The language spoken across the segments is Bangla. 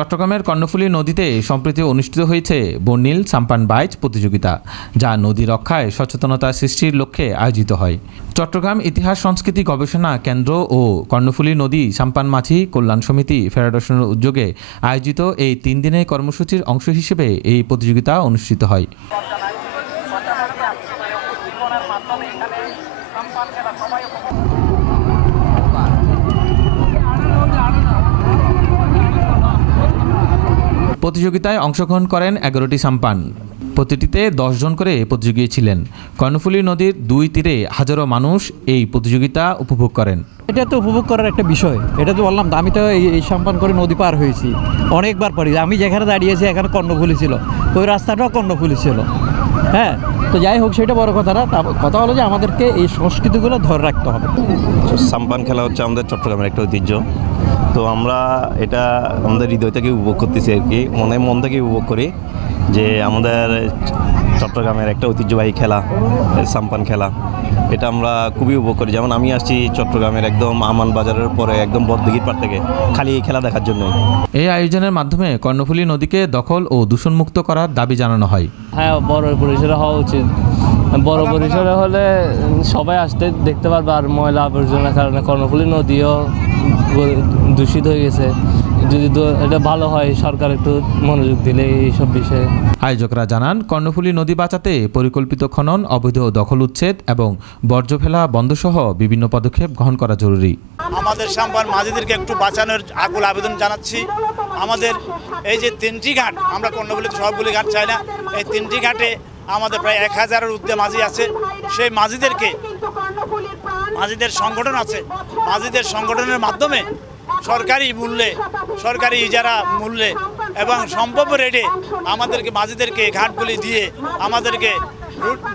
চট্টগ্রামের কর্ণফুলী নদীতে সম্প্রতি অনুষ্ঠিত হয়েছে বর্ণিল সাম্পান বাইচ প্রতিযোগিতা, যা নদী রক্ষায় সচেতনতা সৃষ্টির লক্ষ্যে আয়োজিত হয়। চট্টগ্রাম ইতিহাস সংস্কৃতি গবেষণা কেন্দ্র ও কর্ণফুলী নদী সাম্পান মাঝি কল্যাণ সমিতি ফেডারেশনের উদ্যোগে আয়োজিত এই 3 দিনের কর্মসূচির অংশ হিসেবে এই প্রতিযোগিতা অনুষ্ঠিত হয়। প্রতিযোগিতায় অংশগ্রহণ করেন 11টি সাম্পান। প্রতিটিতে 10 জন করে প্রতিযোগী ছিলেন। কর্ণফুলী নদীর 2 তীরে হাজারো মানুষ এই প্রতিযোগিতা উপভোগ করেন। এটা তো উপভোগ করার একটা বিষয়। এটা তো বললাম, আমি তো এই সাম্পান করে নদী পার হয়েছি অনেকবার পরে। আমি যেখানে দাঁড়িয়েছি এখানে কর্ণফুলী ছিল, ওই রাস্তাটাও কর্ণফুলী ছিল। হ্যাঁ, তো যাই হোক, সেটা বড় কথা না। কথা হলো যে আমাদেরকে এই সংস্কৃতিগুলো ধরে রাখতে হবে। সাম্পান খেলা হচ্ছে আমাদের চট্টগ্রামের একটা ঐতিহ্য। তো আমরা এটা আমাদের হৃদয় থেকে উপভোগ করতেছি আর কি, মন থেকে উপভোগ করি যে আমাদের চট্টগ্রামের একটা ঐতিহ্যবাহী খেলা সাম্পান খেলা, এটা আমরা খুবই উপভোগ করি। যেমন আমি আসছি চট্টগ্রামের একদম আমান বাজারের পরে একদম বড়দিঘির পাড় থেকে খালি এই খেলা দেখার জন্য। এই আয়োজনের মাধ্যমে কর্ণফুলী নদীকে দখল ও দূষণমুক্ত করার দাবি জানানো হয়। হ্যাঁ, বড় পরিসরে হওয়া উচিত। বড় পরিসরে হলে সবাই আসতে দেখতে পারবে, আর ময়লা আবর্জনার কারণে কর্ণফুলী নদীও দূষিত হয়ে গেছে। যদি এটা ভালো হয়, সরকার একটু মনোযোগ দিলে এইসব বিষয়ে। আয়োজকরা জানান, কর্ণফুলী নদী বাঁচাতে পরিকল্পিত খনন, অবৈধ দখল উচ্ছেদ এবং বর্জ্য ফেলা বন্ধ সহ বিভিন্ন পদক্ষেপ গ্রহণ করা জরুরি। আমাদের সাম্পান মাঝিদেরকে একটু বাঁচানোর আকুল আবেদন জানাচ্ছি। আমাদের এই যে 3টি ঘাট, আমরা কর্ণফুলীতে সবগুলি ঘাট চাই না, এই 3টি ঘাটে আমাদের প্রায় 1000-এর ঊর্ধ্বে মাঝি আছে। সেই মাঝিদের সংগঠন আছে, মাঝিদের সংগঠনের মাধ্যমে সরকারি মূল্যে, সরকারি ইজারা মূল্যে এবং সম্ভাব্য রেটে আমাদেরকে মাঝিদেরকে ঘাটগুলি দিয়ে আমাদেরকে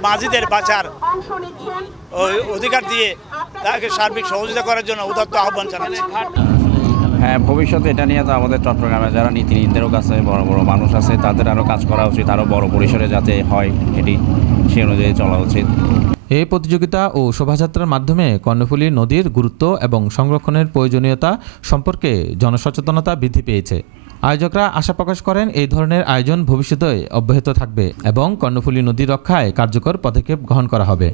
মাঝিদের বাঁচার অধিকার দিয়ে তাকে সার্বিক সহযোগিতা করার জন্য উদাত্ত আহ্বান জানাচ্ছি। হ্যাঁ, ভবিষ্যতে এটা নিয়ে তো আমাদের চট্টগ্রামে যারা নীতি নির্ধারক আছে, বড় বড় মানুষ আছে, তাদের আরও কাজ করা উচিত, আরও বড় পরিসরে যাতে হয়, এটি সেই অনুযায়ী চলা উচিত। এই প্রতিযোগিতা ও শোভাযাত্রার মাধ্যমে কর্ণফুলী নদীর গুরুত্ব এবং সংরক্ষণের প্রয়োজনীয়তা সম্পর্কে জনসচেতনতা বৃদ্ধি পেয়েছে। আয়োজকরা আশা প্রকাশ করেন, এই ধরনের আয়োজন ভবিষ্যতে অব্যাহত থাকবে এবং কর্ণফুলী নদী রক্ষায় কার্যকর পদক্ষেপ গ্রহণ করা হবে।